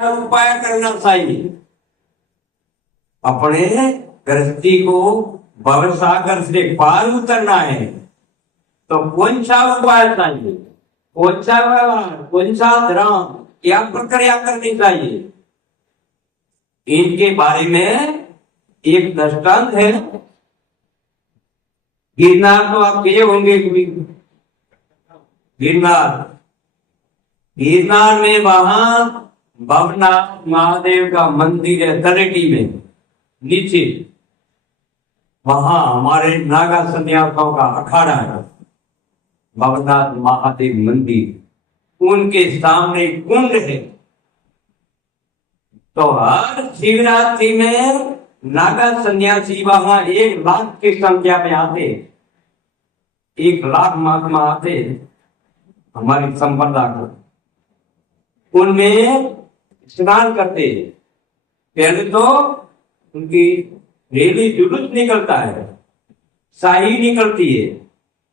उपाय करना चाहिए। अपने गृहस्थी को भवसागर से पार उतरना है तो कौन सा उपाय चाहिए, कौन सा व्यवहार, कौन सा धर्म, क्या प्रक्रिया करनी चाहिए, इनके बारे में एक दृष्टांत है। गिरनार तो आप गए होंगे कभी। गिरनार में वहां भवनाथ महादेव का मंदिर है, तलेटी में नीचे। वहां हमारे नागा सन्यासियों का अखाड़ा है, भवनाथ महादेव मंदिर। उनके सामने कुंड है। तो हर शिवरात्रि में नागा सन्यासी वहां 1,00,000 की संख्या में आते, 1,00,000 महात्मा आते हमारी संप्रदाय को। उनमें स्नान करते। पहले तो उनकी रैली जुलूस निकलता है, शाही निकलती है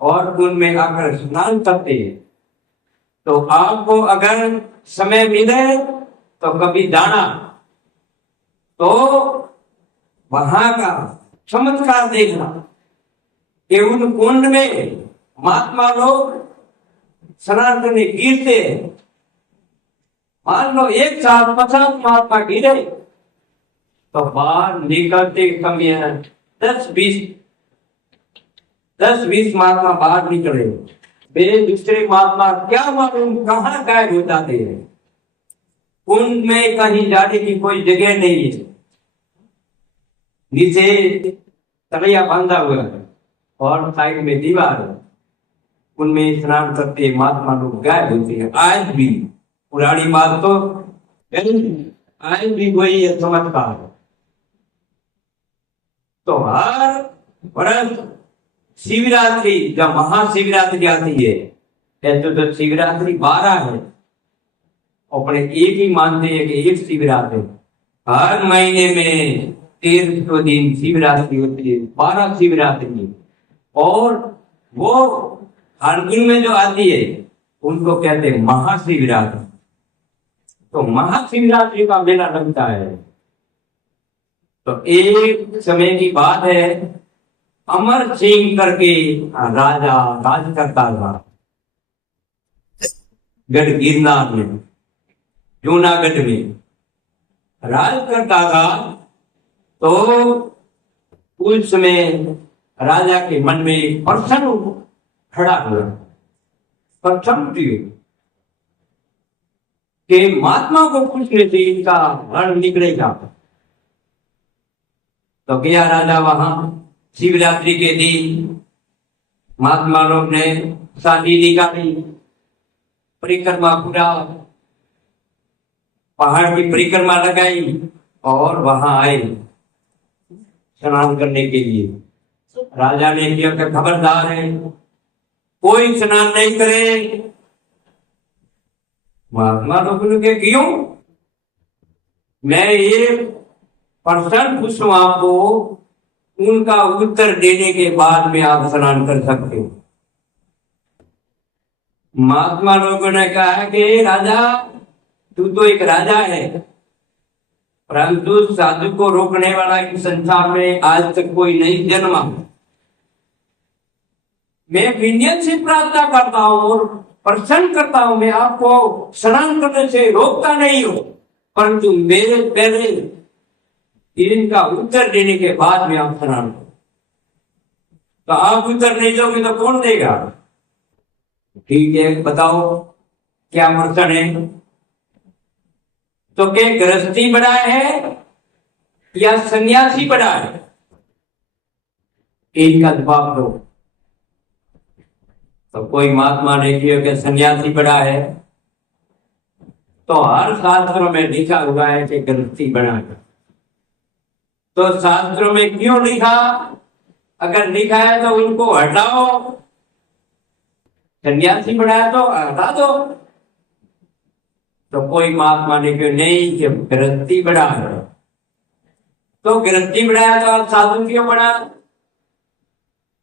और उनमें आकर स्नान करते हैं। तो आपको अगर समय मिले तो कभी जाना, तो वहां का चमत्कार देखना कि उन कुंड में महात्मा लोग स्नान करने गिरते। मान लो 1 साल 50 महात्मा गिरे तो बाहर निकलते समय 10-20 महात्मा बाहर निकले। वे दूसरे महात्मा क्या मालूम कहां गायब हो जाते हैं। कुंड में कहीं जाने की कोई जगह नहीं है, नीचे तलिया बांधा हुआ है और साइड में दीवार है। उनमें स्नान करते महात्मा लोग गायब होते हैं। आज भी पुरानी बात तो आज भी वही चमत्कार है। तो हर वर्ष शिवरात्रि, जब महाशिवरात्रि आती है, तो शिवरात्रि 12 है। अपने एक ही मानते हैं कि एक शिवरात्रि। हर महीने में 13 दिन शिवरात्रि होती है, 12 शिवरात्रि। और वो हर दिन में जो आती है उनको कहते हैं महाशिवरात्रि। तो महाशिवरात्रि का मेला लगता है। तो एक समय की बात है, अमर सिंह करके राजा राज करता था गढ़ गिरनार में, जूनागढ़ में राज करता था। तो उस समय राजा के मन में एक प्रश्न खड़ा हुआ, प्रश्न कि महात्मा को पूछने से इनका रण निकलेगा। तो गया राजा वहां शिवरात्रि के दिन। महात्मा लोग ने शादी निकाली, परिक्रमा पूरा पहाड़ की परिक्रमा लगाई और वहां आए स्नान करने के लिए। राजा ने किया कि खबरदार है, कोई स्नान नहीं करे। महात्मा लोग ने क्यों? मैं ये प्रश्न पूछूं आपको, उनका उत्तर देने के बाद में आप स्नान कर सकते हो। महात्मा लोगों ने कहा कि राजा, तू तो एक राजा है, परंतु साधु को रोकने वाला इस संसार में आज तक कोई नहीं जन्मा। मैं विनय से प्रार्थना करता हूं और प्रसन्न करता हूं, मैं आपको स्नान करने से रोकता नहीं हूं, परंतु मेरे पहले इनका उत्तर देने के बाद में आप स्नान करो। तो आप उत्तर नहीं दोगे तो कौन देगा? ठीक है, बताओ क्या प्रश्न है? तो क्या गृहस्थी बड़ा है या सन्यासी बड़ा है? इनका जवाब दो। तो कोई महात्मा ने किया कि सन्यासी बड़ा है। तो हर शास्त्रों में लिखा हुआ है कि गृहस्थी बड़ा है। तो शास्त्रों में क्यों लिखा? अगर लिखा है तो उनको हटाओ। सन्यासी बड़ा है तो हटा दो। तो कोई महात्मा ने क्यों नहीं कि गृहस्थी बड़ा है। तो गृहस्थी बड़ा है तो आप साधु क्यों बड़ा?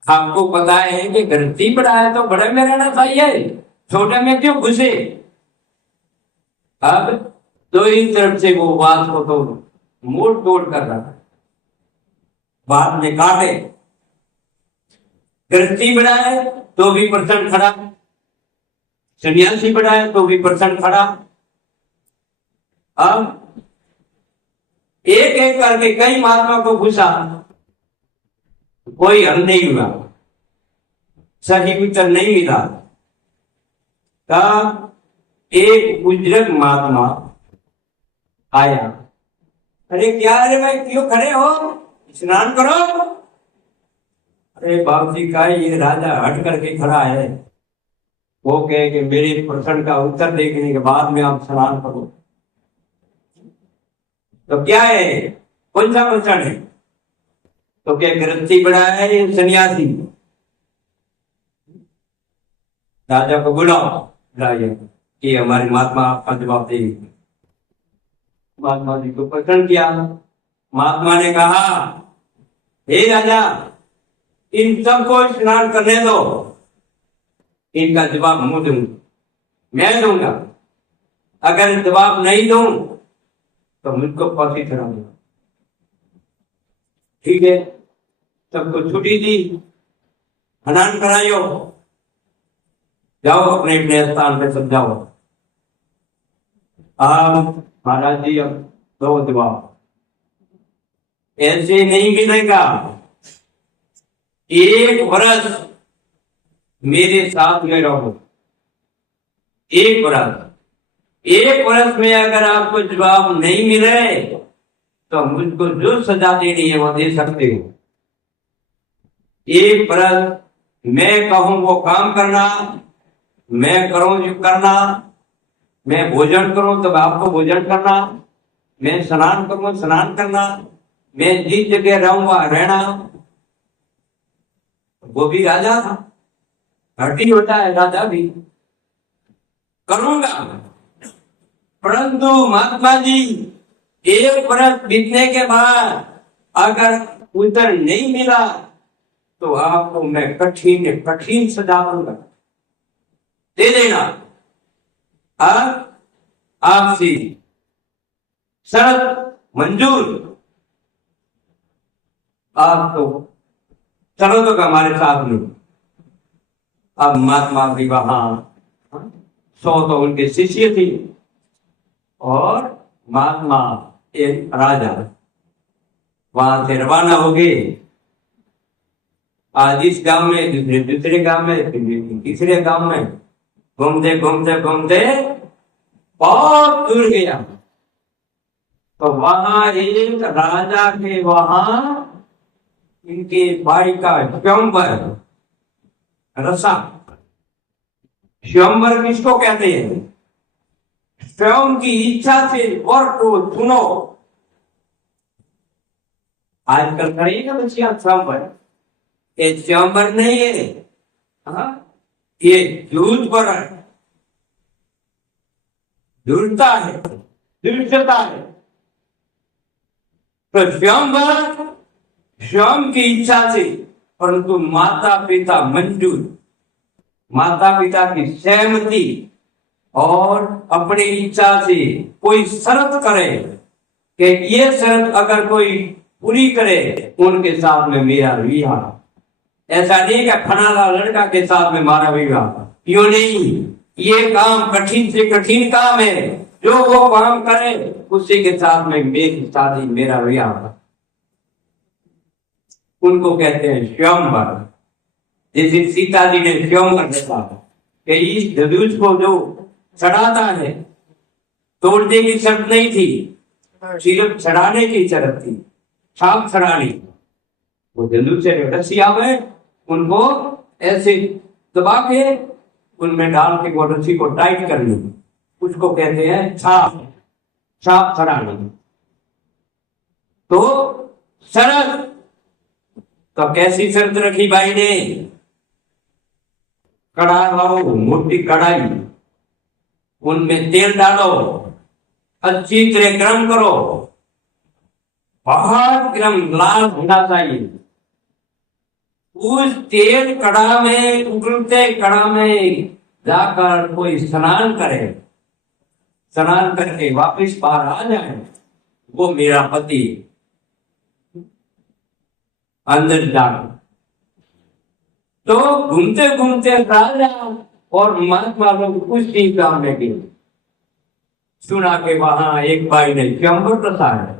आपको पता है कि गृहस्थी बड़ा है तो बड़े में रहना चाहिए, छोटे में क्यों घुसे? अब तो एक तरफ से वो बात को तो मोड़ तोड़ कर रहा है, बाद में काटे, गृहस्थी बढ़ाए तो भी प्रसन्न खड़ा, सन्यासी बढ़ाए तो भी प्रसन्न खड़ा। अब एक एक करके कई महात्मा को घुसा, कोई हल नहीं हुआ, सही उत्तर नहीं मिला। तब एक बुजुर्ग महात्मा आया, अरे क्या, अरे भाई क्यों खड़े हो, स्नान करो। अरे बाबू जी का ये राजा हट करके खड़ा है, वो कहे कि मेरे प्रश्न का उत्तर देखने के बाद में आप स्नान करो। तो क्या है, कौन सा प्रश्न है? तो क्या गृहस्थी बड़ा है या सन्यासी? राजा को बुलाओ, राजा कि हमारे महात्मा आपका जवाब देंगे। महात्मा जी को प्रश्न किया, महात्मा ने कहा, हे राजा, इन सबको स्नान करने दो, इनका जवाब मुझे दूंगा, मैं दूंगा। अगर जवाब नहीं दूं तो मुझको फांसी चढ़ाऊंगा। ठीक है, सबको छुट्टी दी, स्नान करायो, जाओ अपने अपने स्थान पे सब जाओ। महाराज जी अब दो जवाब, ऐसे नहीं मिलेगा। एक वर्ष मेरे साथ में रहो, एक वर्ष, एक वर्ष में अगर आपको जवाब नहीं मिले तो मुझको जो सजा देनी है वो दे सकते हो। एक वर्ष मैं कहूं वो काम करना, मैं करूं जो करना, मैं भोजन करूं तब आपको भोजन करना, मैं स्नान करूं स्नान करना, मैं जिस जगह रहूं वहां रहना। वो भी राजा था, हटी होता है राजा भी, करूंगा। परंतु महात्मा जी एक वर्ष बीतने के बाद अगर उत्तर नहीं मिला तो आपको मैं कठिन कठिन सजा दूंगा, दे देना। अब आपसी शर्त मंजूर, आप तो चलो तो हमारे साथ में। अब महात्मा भी वहां 100 तो उनके शिष्य थी और महात्मा एक राजा, वहां से रवाना हो गए। आज इस गांव में, दूसरे गांव में, तीसरे गांव में घूमते घूमते घूमते बहुत दूर गया तो वहां एक राजा के वहां इनके भाई का स्वयंवर रसा। स्वयंवर किसको कहते हैं? स्वयं की इच्छा से वर को चुनो। आजकल करेंगे बच्चियां स्वयंवर, ये स्वयंवर नहीं है, ये झूठ पर झूठता है, दुष्टता है। तो स्वयंवर स्वयं की इच्छा से, परंतु माता पिता मंजूर, माता पिता की सहमति और अपनी इच्छा से कोई शर्त करे कि ये शर्त अगर कोई पूरी करे उनके साथ में मेरा विवाह। ऐसा नहीं कि फलाना लड़का के साथ में मारा विवाह, क्यों नहीं? ये काम कठिन से कठिन काम है, जो वो काम करे उसी के साथ में मेरी शादी मेरा विवाह। उनको कहते हैं स्वयंवर। जैसे सीता जी ने स्वयंवर देखा कि इस धनुष को जो चढ़ाता है, तोड़ने की शर्त नहीं थी, सिर्फ चढ़ाने की शर्त थी, छाप चढ़ानी। वो धनुष से रस्सी आवे, उनको ऐसे दबा के उनमें डाल के वो रस्सी को टाइट कर ली, उसको कहते हैं छाप, छाप चढ़ानी। तो शर्त तो कैसी शर्त रखी भाई ने? कड़ा लाओ, मोटी कढ़ाई, उनमें तेल डालो, अच्छी तरह गर्म करो, बहुत गर्म लाल होना चाहिए। उस तेल कड़ा में, उबलते कड़ा में जाकर कोई स्नान करे, स्नान करके वापस बाहर आ जाए, वो मेरा पति अंदर जाए। तो घूमते घूमते राजा और महात्मा लोग कुछ ही काम में गए। सुना के वहां एक भाई ने चंबर रखा है,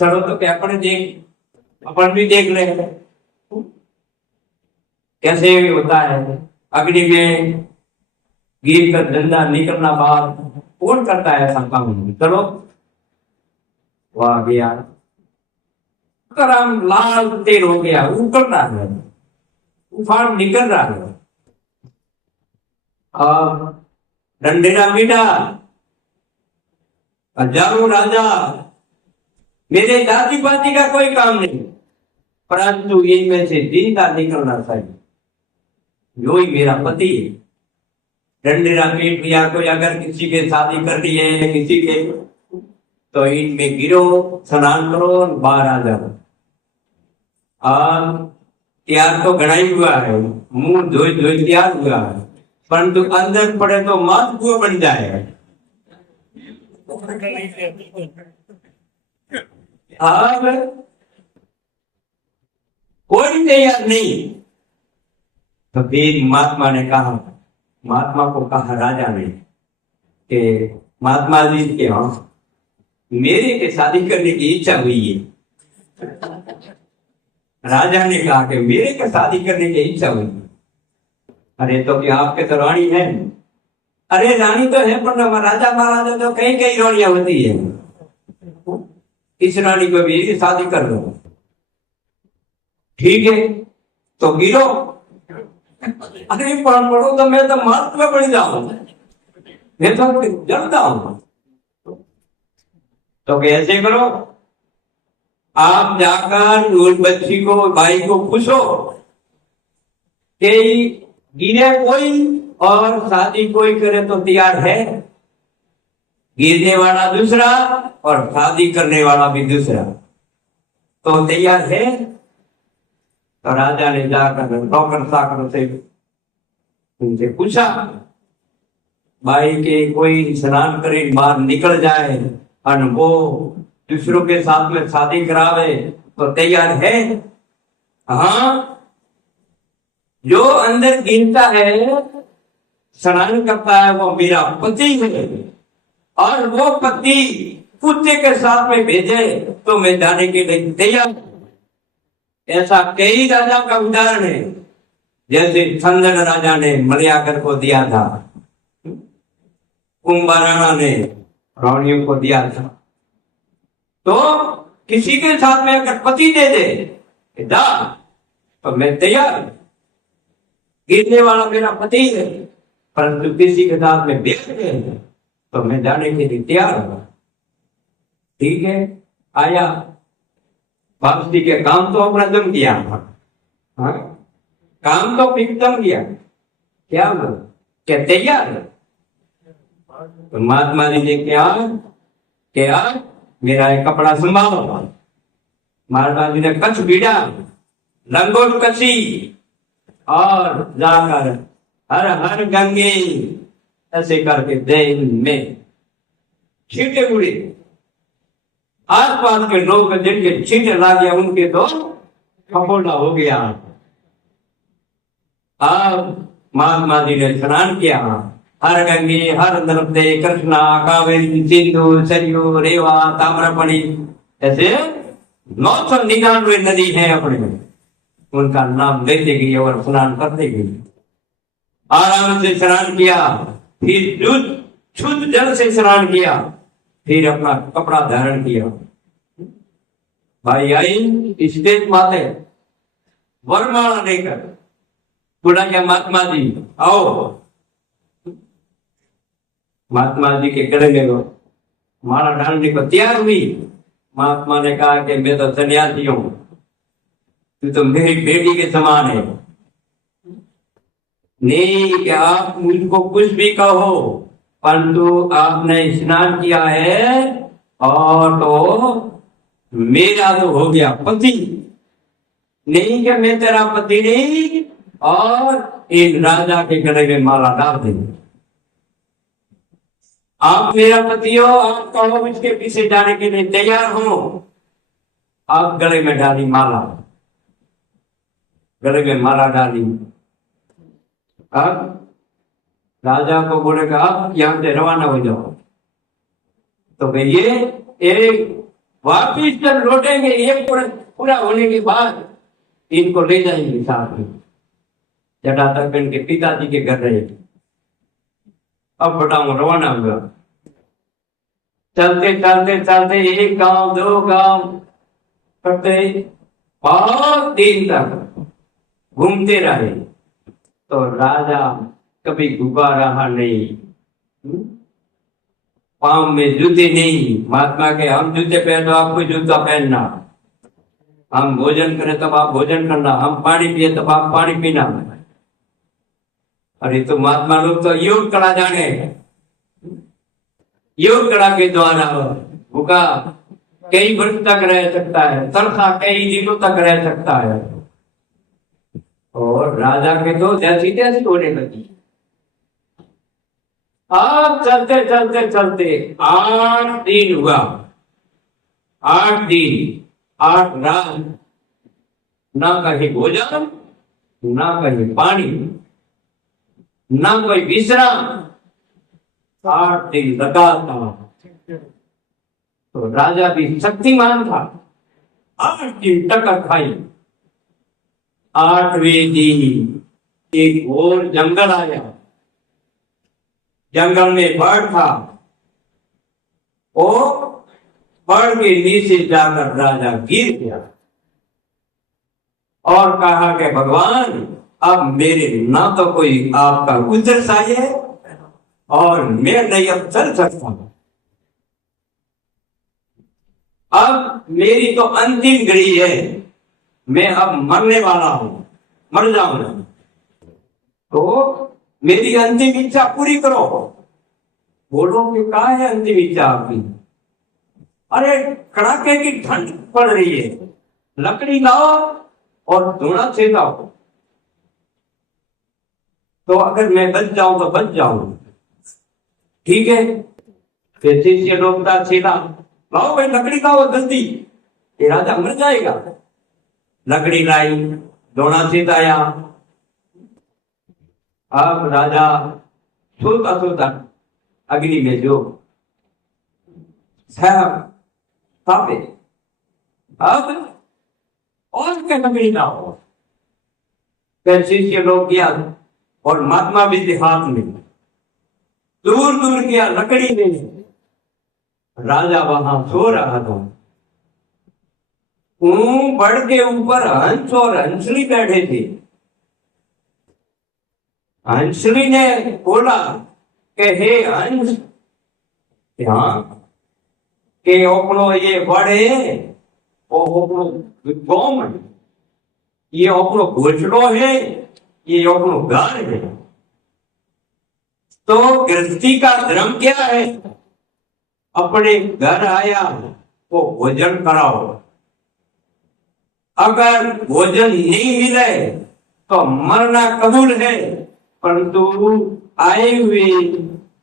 चलो तो क्या अपन भी देख ले कैसे होता है। अग्नि में गिर कर धंधा निकलना बाहर कौन करता है ऐसा काम? चलो वहां गया, गरम लाल तेल हो गया, उकल रहा है, उफान निकल रहा है। और डंडेरा मीठा, हजारों राजा, मेरे जाति पाति का कोई काम नहीं, परंतु इनमें से जिंदा निकलना चाहिए, जो ही मेरा पति है। डंडेरा मीट या कोई अगर किसी के शादी कर रही है किसी के, तो इनमें गिरो, स्नान करो, बाहर आ जाओ। और तैयार तो घड़ा ही हुआ है, मुंह धोई धोई तैयार हुआ है, परंतु अंदर पड़े तो मात कुआ बन जाएगा। अब कोई तैयार नहीं, तो फिर महात्मा ने कहा, महात्मा को कहा राजा ने कि महात्मा जी के मेरे के शादी करने की इच्छा हुई है। राजा ने कहा कि मेरे के शादी करने की इच्छा हुई। अरे तो क्या आपके तो रानी है? अरे रानी तो है, पर राजा महाराजा तो कई कई रानियां होती है, इस रानी को भी शादी कर दो। ठीक है तो गिरो। अरे पढ़ो तो मैं तो महात्मा बन जाऊं, मैं तो जलता हूं। तो कैसे करो? आप जाकर उस बच्ची को, भाई को पूछो कि गिरे कोई और शादी कोई करे तो तैयार है? गिरने वाला दूसरा और शादी करने वाला भी दूसरा, तो तैयार है? तो राजा ने जाकर नौकर चाकर से उनसे पूछा, भाई के कोई स्नान करे बाहर निकल जाए और वो दूसरों के साथ में शादी करावे तो तैयार है? हाँ, जो अंदर गिरता है, स्नान करता है, वो मेरा पति है, और वो पति कुत्ते के साथ में भेजे तो मैं जाने के लिए तैयार। ऐसा कई राजा का उदाहरण है, जैसे चंदन राजा ने मलयाकर को दिया था, कुंभराणा ने रानियों को दिया था। तो किसी के साथ में अगर पति दे दे जा तो मैं तैयार, गिरने वाला मेरा पति है, परंतु किसी के साथ में बेच गए तो मैं जाने के लिए तैयार हूं। ठीक है, आया वापसी के काम तो अपना दम किया, हाँ? काम तो एकदम किया, क्या बोल क्या तैयार है? तो महात्मा जी ने क्या मेरा एक कपड़ा संभालो। महात्मा जी ने कच्छ बीड़ा, लंगोट कसी, और जाकर हर हर गंगे ऐसे करके देह में छींटे उड़े। आसपास के लोग जिनके छींटे ला गया उनके तो फफोला हो गया। अब महात्मा जी ने स्नान किया, हर गंगे हर नर्मदे कृष्णा कावेरी सिंधु सरयू रेवा ताम्रपणी, ऐसे 999 नदी है अपने में, उनका नाम लेते गए और स्नान करते गए। आराम से स्नान किया, फिर शुद्ध जल से स्नान किया, फिर अपना कपड़ा धारण किया। भाई आई स्टेज माते वरमाला लेकर, बोला क्या महात्मा जी आओ। महात्मा जी के गले में लो माला डालने को तैयार हुई। महात्मा ने कहा कि मैं तो सन्यासी हूं, तू तो मेरी बेटी के समान है, नहीं कि आप मुझको कुछ भी कहो, परंतु आपने स्नान किया है और तो मेरा तो हो गया पति, नहीं कि मैं तेरा पति नहीं, और इन राजा के गले में माला डाल देंगे। आप मेरा पति हो, आप कहो इसके पीछे जाने के लिए तैयार हो। आप गले में डाली माला, गले में माला डाली। अब राजा को बोलेगा आप यहां से रवाना हो जाओ। तो भैया एक वापिस जब लौटेंगे, एक पूरा होने के बाद इनको ले जाएंगे साथ में, जटाधर के पिताजी के घर रहेगी। अब बताऊं रवाना हुआ, चलते चलते चलते एक गांव दो गांव करते बहुत दिन तक घूमते रहे। तो राजा कभी भूखा रहा नहीं, पाँव में जूते नहीं। महात्मा के हम जूते पहनो, आपको जूता पहनना। हम भोजन करें तब आप भोजन करना, हम पानी पिए तब आप पानी पीना। अरे तो महात्मा लोग तो योग करा जाने, योग करा के द्वारा भूखा कई वर्ष तक रह सकता है, तरसा कई दिनों तक रह सकता है। और राजा के तो जैसी तैसी होने लगी। अब चलते चलते चलते 8 दिन हुआ, 8 दिन 8 रात, ना कहीं भोजन, ना कहीं पानी, ना कोई विश्राम, 8 दिन लगातार। तो राजा भी शक्तिमान था, 8 दिन टक्कर खाई। 8वें दिन एक और जंगल आया, जंगल में बर्ड था। वो बर्ड के नीचे जाकर राजा गिर गया और कहा कि भगवान अब मेरे ना तो कोई आपका उधर साये और मैं नहीं अब चल सकता। अब मेरी तो अंतिम घड़ी है, मैं अब मरने वाला हूं, मर जाऊंगा। तो मेरी अंतिम इच्छा पूरी करो। बोलो कि कहा है अंतिम इच्छा आपकी? अरे कड़ाके की ठंड पड़ रही है, लकड़ी लाओ और धुआं छेदाओ, तो अगर मैं बच जाऊं तो बच जाऊं। ठीक है, फिर शिष्य डोबता छेदा, लाओ भाई लकड़ी लाओ जल्दी, ये राजा मर जाएगा। लकड़ी लाई, धुआं छेदाया। अब राजा सोता सोता अग्नि में जो तापे, अब और क्या लकड़ी ना हो। फिर शिष्य लोग किया और महात्मा भी थे हाथ में, दूर दूर किया लकड़ी में। राजा वहां सो रहा था, बड़ के ऊपर हंस और हंसली बैठे थे। हंसली ने बोला कि हे हंस, के अपनो ये बड़े अपनो गौम, ये अपनो घोसलो है, ये अपनो घर है। तो गृहस्थी का धर्म क्या है? अपने घर आया वो भोजन कराओ, अगर भोजन नहीं मिले तो मरना कबूल है, परंतु आए हुए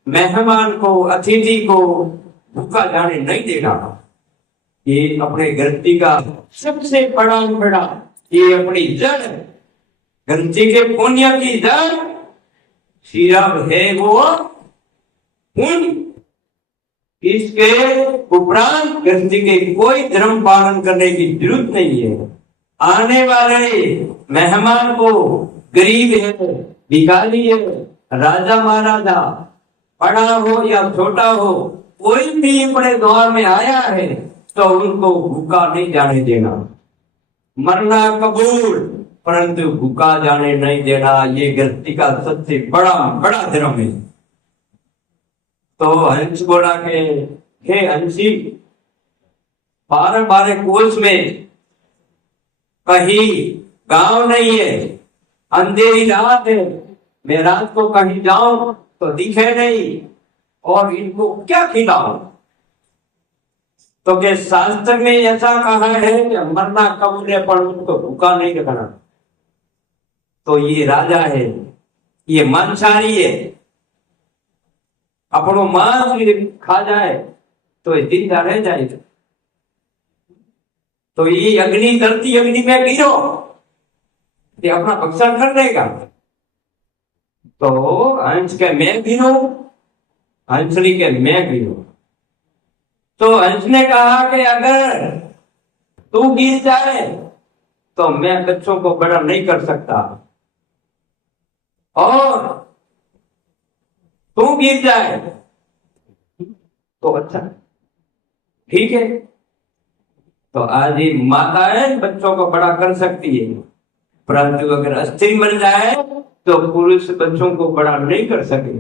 मेहमान को, अतिथि को भूखा जाने नहीं देना। ये अपने गृहस्थी का सबसे बड़ा ये अपनी जड़, गृहस्थी के पुण्य की जड़ सिर्फ है वो पुण्य। इसके उपरांत गृहस्थी के कोई धर्म पालन करने की जरूरत नहीं है। आने वाले मेहमान को, गरीब है, भिखारी है, राजा महाराजा, बड़ा हो या छोटा हो, कोई भी अपने द्वार में आया है तो उनको भूखा नहीं जाने देना। मरना कबूल, परंतु भूखा जाने नहीं देना, ये गृहस्थी का सबसे बड़ा धर्म है। तो हंस बोला के हे हंसी, 12 कोस में कहीं गांव नहीं है, अंधेरी रात है, मैं रात को कहीं जाऊं तो दिखे नहीं, और इनको क्या खिलाऊं? तो के शास्त्र में ऐसा कहा है कि मरना कबूल है पर उनको भूखा नहीं रखना। तो ये राजा है, ये मांसाहारी है, अपनो मांस भी खा जाए तो ये जिंदा रह जाएगा। तो ये अग्नि जलती अग्नि में गिरो, ये अपना भक्षण कर देगा। तो हंस के मैं गिरो, हंसली के मैं गिरो। तो हंस ने कहा कि अगर तू गिर जाए तो मैं बच्चों को बड़ा नहीं कर सकता, और तू गिर जाए तो अच्छा, ठीक है। तो आज ये माताएं बच्चों को बड़ा कर सकती है, परंतु अगर स्त्री बन जाए तो पुरुष बच्चों को बड़ा नहीं कर सके,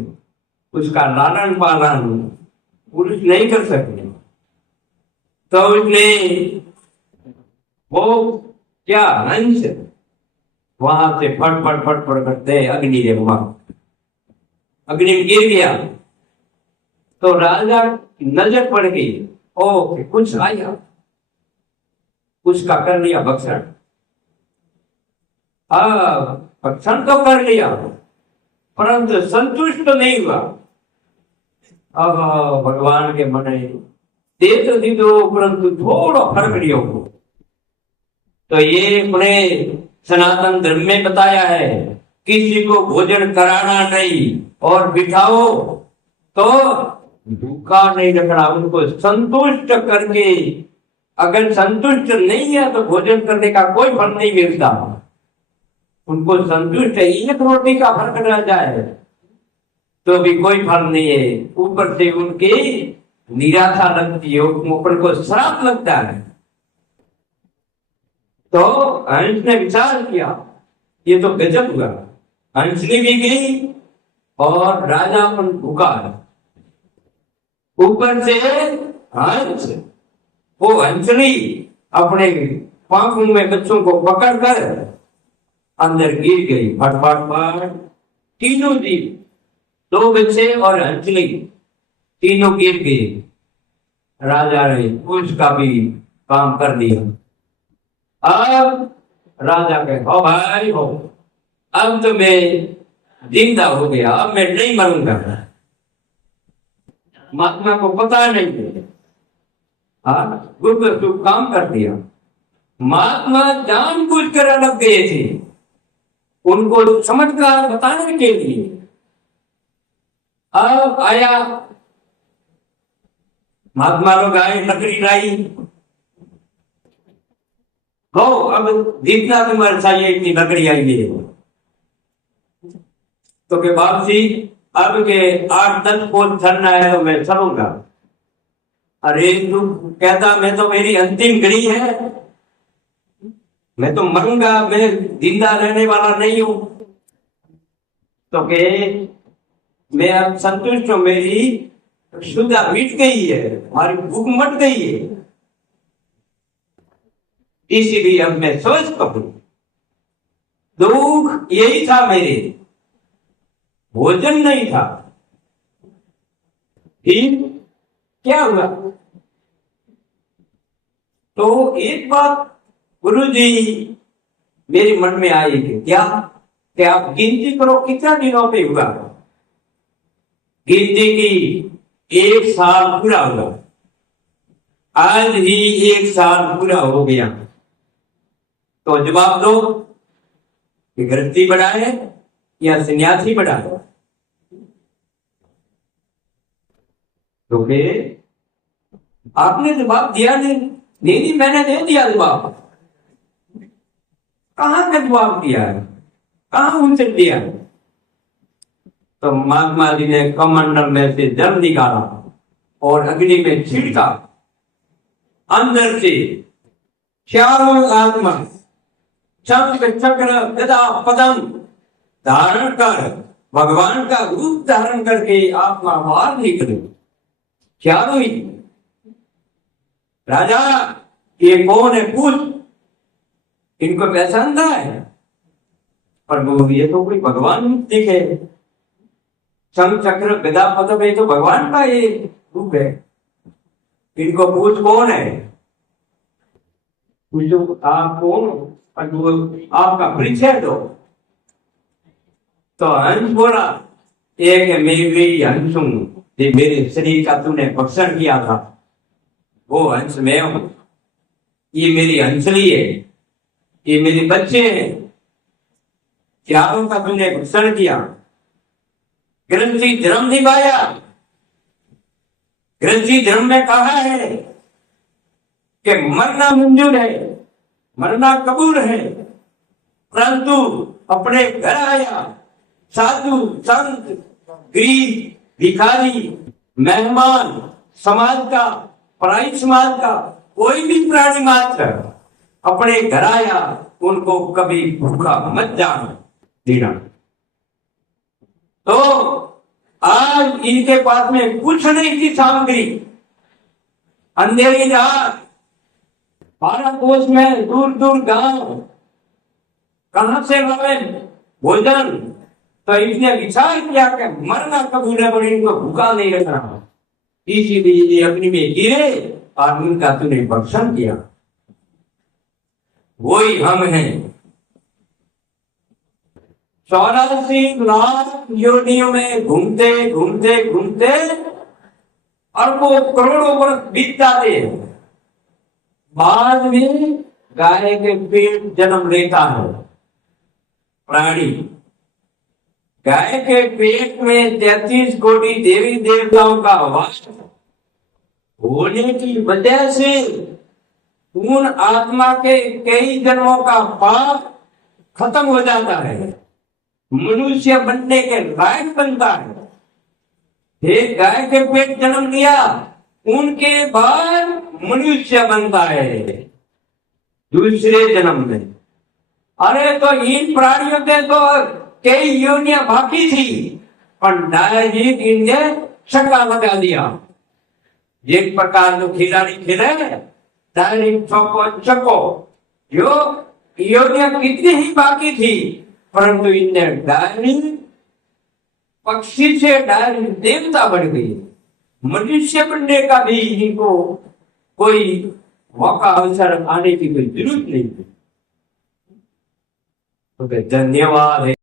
उसका लालन पालन पुरुष नहीं कर सके। तो उसने वो क्या हंस वहां से फट फट फट फट करते अग्नि रे वहां अग्नि में गिर गया। तो राजा की नजर पड़ गई, ओ कुछ आया, कुछ का कर लिया भक्षण। भक्षण तो कर लिया परंतु संतुष्ट तो नहीं हुआ। अब भगवान के मन दे तो दी दो परंतु थोड़ा फर्क नहीं हो। तो ये अपने सनातन धर्म में बताया है, किसी को भोजन कराना नहीं और बिठाओ तो भूखा नहीं रखना, उनको संतुष्ट करके। अगर संतुष्ट नहीं है तो भोजन करने का कोई फल नहीं मिलता। उनको संतुष्ट है, एक रोटी का फर्क रह जाए तो भी कोई फल नहीं है, ऊपर से उनकी निराशा लगती है, ऊपर को श्राप लगता है। तो हंस ने विचार किया, ये तो गजब हुआ। हंसनी भी गई और राजा पर भूखा, ऊपर से हंस, वो हंसनी अपने पांखों में बच्चों को पकड़कर अंदर गिर गई, फट फट फट। तीनों जीव, दो बच्चे और हंसनी, तीनों गिर गए। राजा ने उसका भी काम कर दिया। अब राजा कहे, हो भाई हो, अब तो मैं जिंदा हो गया, अब मैं नहीं मरूंगा। महात्मा को पता नहीं, गुप्त काम कर दिया। महात्मा जानबूझकर अलग गए थे, उनको चमत्कार बताने के लिए। अब आया महात्मा लोग आए, लकड़ी लाई, हो अब जितना तुम्हारे चाहिए इतनी लकड़ी आई है। तो के बाप जी अब के 8-10 कोस चलना है तो मैं चलूंगा। अरे तू कहता मैं तो मेरी अंतिम घड़ी है, मैं तो मरूंगा, मैं जिंदा रहने वाला नहीं हूं। तो के मैं अब संतुष्ट हूं, मेरी शुद्धा मिट गई है, हमारी भूख मट गई है, इसीलिए अब मैं सोच पकड़ू। दुख यही था मेरे, भोजन नहीं था। फिर क्या हुआ? तो एक बात गुरुजी मेरे मन में आई कि क्या कि आप गिनती करो कितना दिनों पे हुआ। गिनती की 1 साल पूरा हुआ, आज ही 1 साल पूरा हो गया। तो जवाब दो कि गृहस्थी बढ़ाए या सन्यासी बढ़ाए। तो फिर आपने जवाब दिया नहीं, मैंने दे दिया जवाब। कहां का जवाब दिया है, कहां उनसे दिया है? तो महात्मा जी ने कमंडल में से जल निकाला और अग्नि में छिड़का। अंदर से चारों आत्मा शंख चक्र गदा पदम धारण कर भगवान का रूप धारण करके आत्मा बाहर निकले। चारों ही। राजा ये कौन है पूछ, इनको पहचानता है? पर वो ये तो कोई भगवान दिखे, शंख चक्र गदा पदम, ये तो भगवान का ये रूप है। इनको पूछ कौन है, पूछो आप कौन, आपका परिचय दो। तो हंस बोला, एक है मैं भी हंस हूं, ये मेरे शरीर का तूने भक्षण किया था, वो हंस मैं हूं। ये मेरी हंसली है, ये मेरे बच्चे हैं, चारों का तूने भक्षण किया। ग्रंथी धर्म निभाया। ग्रंथी धर्म में कहा है कि मरना मंजूर है, मरना कबूल है, परंतु अपने घर आया साधु संत गरीब भिखारी मेहमान समाज का पराई समाज का कोई भी प्राणी मात्र अपने घर आया, उनको कभी भूखा मत जाना देना। तो आज इनके पास में कुछ नहीं थी सामग्री। अंधेरी रात, भारत कोश में दूर दूर गांव, कहां से लावे भोजन? तो इसने विचार किया कि मरना कबूल है, पर इनको भूखा नहीं रखना, इसीलिए ये अग्नि में गिरे और उनका तूने भक्षण किया। वही हम हैं। 84 लाख योनियों में घूमते घूमते घूमते अरबों करोड़ों वर्ष बीत जाते हैं। बाद में गाय के पेट जन्म लेता है प्राणी। गाय के पेट में 33 कोटि देवी देवताओं का वास होने की वजह से उन आत्मा के कई जन्मों का पाप खत्म हो जाता है, मनुष्य बनने के लायक बनता है। फिर गाय के पेट जन्म लिया, उनके बाद मनुष्य बनता है दूसरे जन्म में। अरे तो इन प्राणियों के तो कई योनियां बाकी थी, पर डायरेक्ट इनने छक्का लगा दिया। एक प्रकार जो खिलाड़ी खेले डायरेक्ट छक्को छक्को, जो योनियां कितनी ही बाकी थी, परंतु इनने डायरेक्ट पक्षी से डायरेक्ट देवता बन गई। मनुष्य बनने का भी इनको कोई मौका अवसर आने की कोई जरूरत नहीं थी। तो धन्यवाद है।